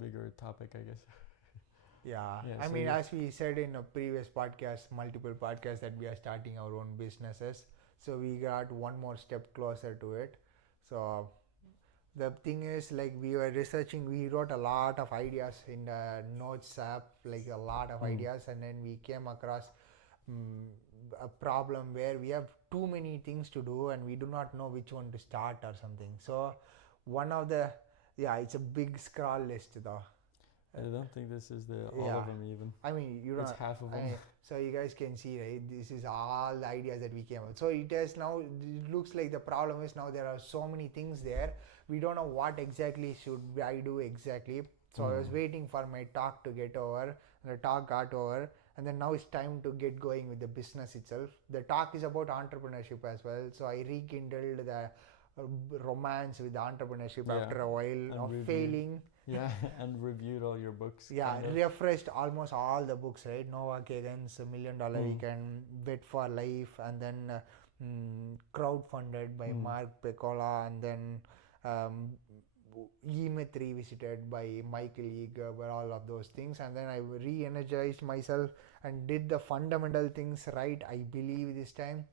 bigger topic, I guess. Yeah, Yeah, I so mean, you- as we said in a previous podcast, multiple podcasts, that we are starting our own businesses. So we got one more step closer to it. So the thing is, like, we were researching, we wrote a lot of ideas in the notes app, like a lot of ideas, and then we came across mm, a problem where we have too many things to do and we do not know which one to start or something. So one of the, yeah, it's a big scroll list though. I don't think this is the all Yeah, of them even. I mean, you It's know, half of them. so you guys can see, right? This is all the ideas that we came up. So it has now. It looks like the problem is now there are so many things there. We don't know what exactly should I do exactly. So I was waiting for my talk to get over. And the talk got over, and then now it's time to get going with the business itself. The talk is about entrepreneurship as well. So I rekindled the romance with entrepreneurship Yeah, after a while and of review. failing. Yeah, and reviewed all your books. Yeah, kind of. refreshed almost all the books, right? Noah Kagan's $1 Million Weekend, Vet for Life, and then crowdfunded by Mark Pecola, and then E-Myth Revisited by Michael E. Gerber, all of those things. And then I re-energized myself and did the fundamental things right, I believe, this time,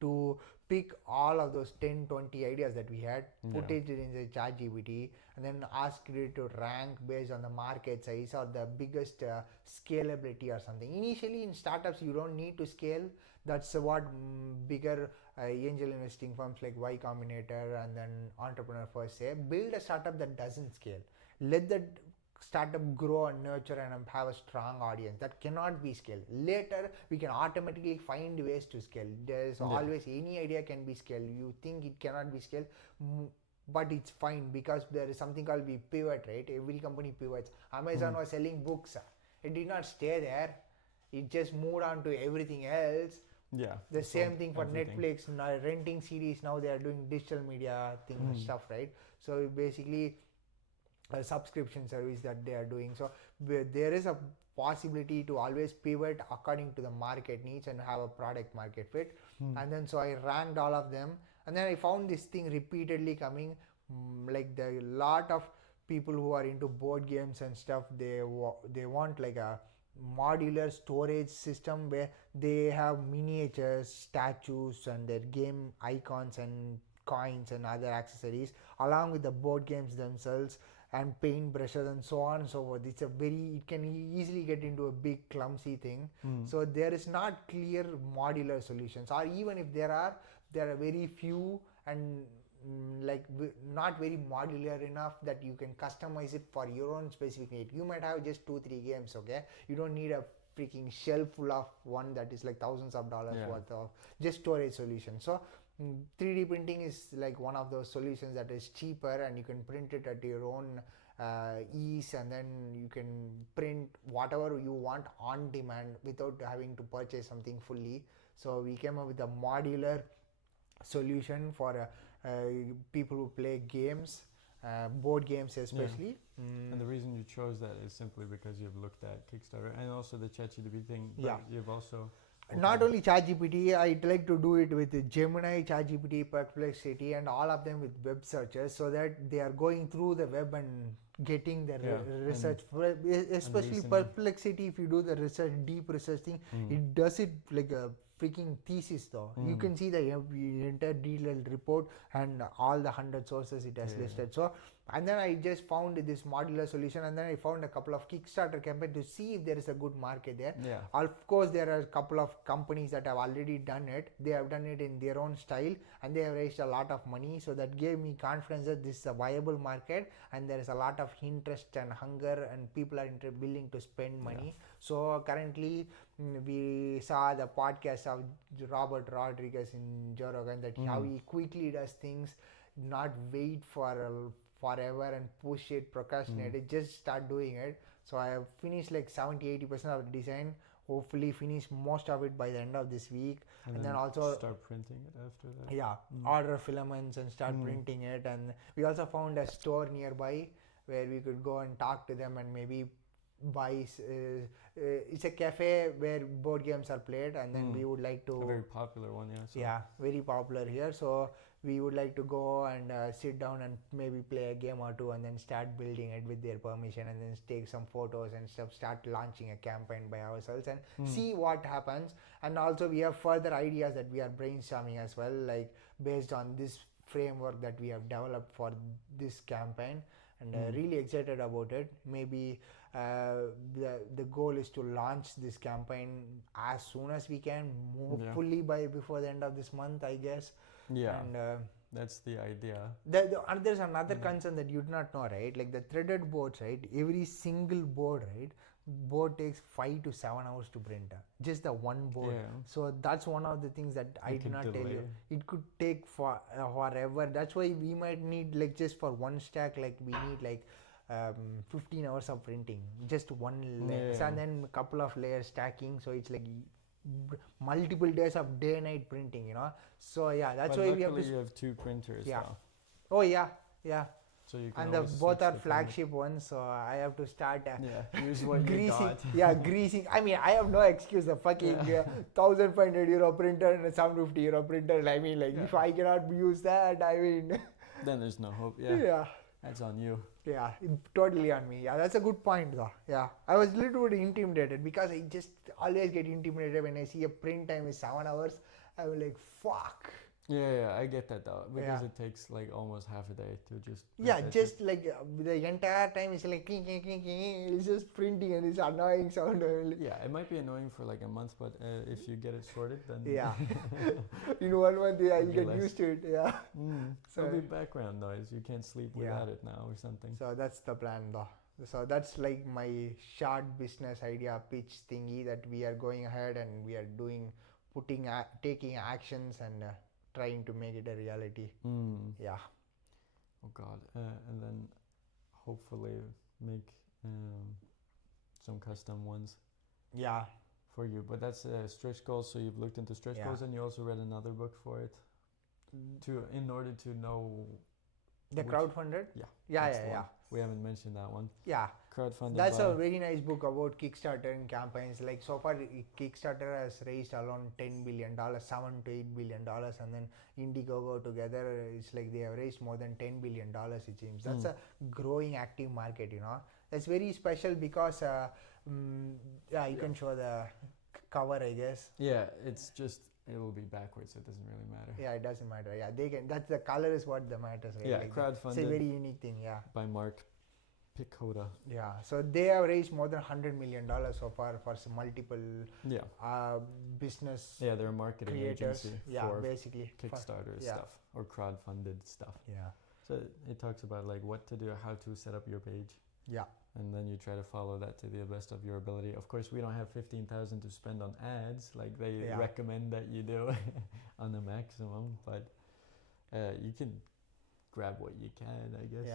to pick all of those 10-20 ideas that we had, put it in the ChatGPT, and then ask it to rank based on the market size or the biggest scalability or something. Initially in startups you don't need to scale. That's what bigger angel investing firms like Y Combinator and then Entrepreneur First say. Build a startup that doesn't scale. Let the startup grow and nurture and have a strong audience. That cannot be scaled. Later we can automatically find ways to scale. There's always any idea can be scaled. You think it cannot be scaled, but it's fine because there is something called we pivot, right? Every company pivots. Amazon was selling books. It did not stay there. It just moved on to everything else. Yeah. The same thing for everything. Netflix. Now renting series, now they are doing digital media thing and stuff, right? So basically a subscription service that they are doing. So there is a possibility to always pivot according to the market needs and have a product market fit. And then so I ranked all of them, and then I found this thing repeatedly coming, like the lot of people who are into board games and stuff, they want like a modular storage system where they have miniatures, statues, and their game icons and coins and other accessories along with the board games themselves and paint brushes and so on and so forth. It's a very, it can easily get into a big clumsy thing. So there is not clear modular solutions, or even if there are very few and like not very modular enough that you can customize it for your own specific need. You might have just 2-3 games, okay? You don't need a freaking shelf full of one that is like thousands of dollars worth of just storage solution. So 3D printing is like one of those solutions that is cheaper and you can print it at your own ease, and then you can print whatever you want on demand without having to purchase something fully. So we came up with a modular solution for people who play games, board games especially. And the reason you chose that is simply because you've looked at Kickstarter and also the ChatGPT thing. But Yeah. you've also Not only ChatGPT, I'd like to do it with Gemini, ChatGPT, Perplexity, and all of them with web searches, so that they are going through the web and getting the research. Especially reasoning. Perplexity, if you do the research, deep research thing, it does it like a freaking thesis though. You can see the entire detailed report and all the 100 sources it has listed. So, and then I just found this modular solution, and then I found a couple of Kickstarter campaigns to see if there is a good market there. Yeah. Of course, there are a couple of companies that have already done it. They have done it in their own style and they have raised a lot of money. So that gave me confidence that this is a viable market and there is a lot of interest and hunger and people are willing to spend money. So currently we saw the podcast of Robert Rodriguez in Joe Rogan, that how he quickly does things, not wait for forever and push it, procrastinate it, just start doing it. So I have finished like 70-80% of the design, hopefully finish most of it by the end of this week, and then also start printing it after that. order filaments and start printing it. And we also found a store nearby where we could go and talk to them and maybe buy it's a cafe where board games are played, and then we would like to A very popular one, yeah. So very popular here. So we would like to go and sit down and maybe play a game or two and then start building it with their permission and then take some photos and stuff, start launching a campaign by ourselves and see what happens. And also we have further ideas that we are brainstorming as well, like based on this framework that we have developed for this campaign, and really excited about it. Maybe the goal is to launch this campaign as soon as we can, hopefully before the end of this month, I guess. And that's the idea. There's another concern that you do not know, right? Like the threaded boards, right? Every single board, right? Board takes 5 to 7 hours to print, just the one board. So that's one of the things that I did not tell you. It could take forever. That's why we might need, like, just for one stack, like we need like 15 hours of printing, just one layer, and then a couple of layers stacking. So it's like multiple days of day night printing, So that's why we have to. You have 2 printers. Now. Oh yeah. So you can and both are flagship ones, so I have to start use what greasing. you got. Greasing. I mean, I have no excuse. The fucking 1,500 euro printer and a 750 euro printer. I mean, like if I cannot use that, I mean. Then there's no hope. That's on you. Totally on me. That's a good point though. I was a little bit intimidated because I just always get intimidated when I see a print time is 7 hours. I'm like, fuck. I get that though, because it takes like almost half a day to just. Just like the entire time is like clink, clink, clink, clink. It's just printing and it's annoying sound. It might be annoying for like a month, but if you get it sorted, then. In 1 month, you get used to it. So it'll be background noise. You can't sleep without it now or something. So that's the plan though. So that's like my short business idea pitch thingy that we are going ahead and we are taking actions and. Trying to make it a reality. Oh God, and then hopefully make some custom ones. For you, but that's stretch goals. So you've looked into stretch goals, and you also read another book for it. In order to know. The crowdfunded. Yeah. We haven't mentioned that one. Crowdfunded. That's a very nice book about Kickstarter and campaigns. Like so far, Kickstarter has raised around $10 billion, $7 to $8 billion, and then Indiegogo together, it's like they have raised more than $10 billion. It seems that's a growing active market. That's very special because you can show the cover, I guess. It's just. It will be backwards. It doesn't really matter. It doesn't matter. They can. That's the color is what matters. Right? Like crowdfunded. It's a very unique thing. By Mark Picoda. So they have raised more than $100 million so far for some multiple. Business. They're a marketing creators. agency. For basically Kickstarter stuff or crowdfunded stuff. So it talks about like what to do, how to set up your page. And then you try to follow that to the best of your ability. Of course, we don't have 15,000 to spend on ads like they recommend that you do on the maximum, but you can grab what you can, I guess.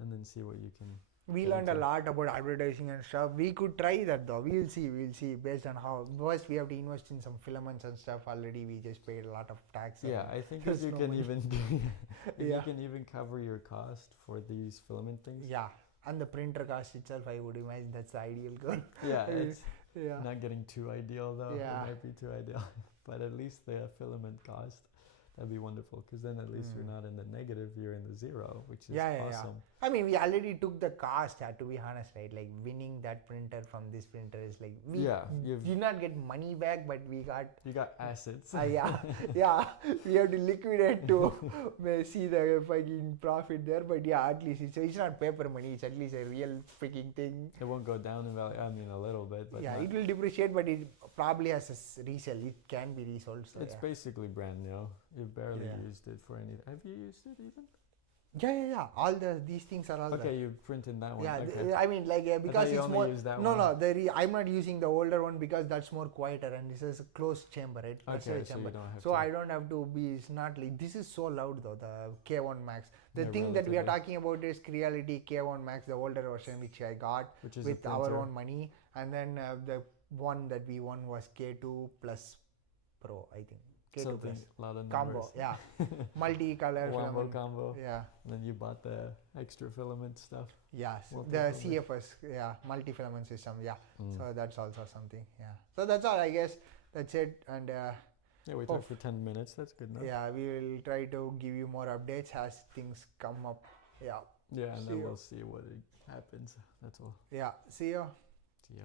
And then see what you can. We learned a lot about advertising and stuff. We could try that though. We'll see based on how. First, we have to invest in some filaments and stuff. Already, we just paid a lot of tax. I think if you can even you can even cover your cost for these filament things. And the printer cost itself, I would imagine that's the ideal goal. It's not getting too ideal though. It might be too ideal, but at least the filament cost, that'd be wonderful, because then at least you're not in the negative, you're in the zero, which is awesome. I mean, we already took the cost, to be honest, right? Like winning that printer from this printer is like, we did not get money back, but we got... You got assets. We have to liquidate to see the fucking profit there, but at least it's not paper money, it's at least a real freaking thing. It won't go down in value, I mean a little bit, but it will depreciate, but it probably has a resale, it can be resold. So it's basically brand new. You've barely used it for anything. Have you used it even? All these things are all okay. You printed that one. I mean, like because it's more. I'm not using the older one because that's more quieter and this is a closed chamber, right? Okay, chamber. So I don't have to be. It's not like this is so loud though. The K1 Max. The thing that we are talking about is Creality K1 Max, the older version which I got with our own money, and then the one that we won was K2 Plus Pro, I think. K2 Plus. A lot of combo, multi-color filament. Combo. And then you bought the extra filament stuff. The CFS, multi-filament system, So that's also something, So that's all, I guess. That's it. And Yeah, we talked for 10 minutes. That's good enough. Yeah, we will try to give you more updates as things come up. Yeah. Yeah, and then we'll see what happens. That's all. Yeah. See you. See ya.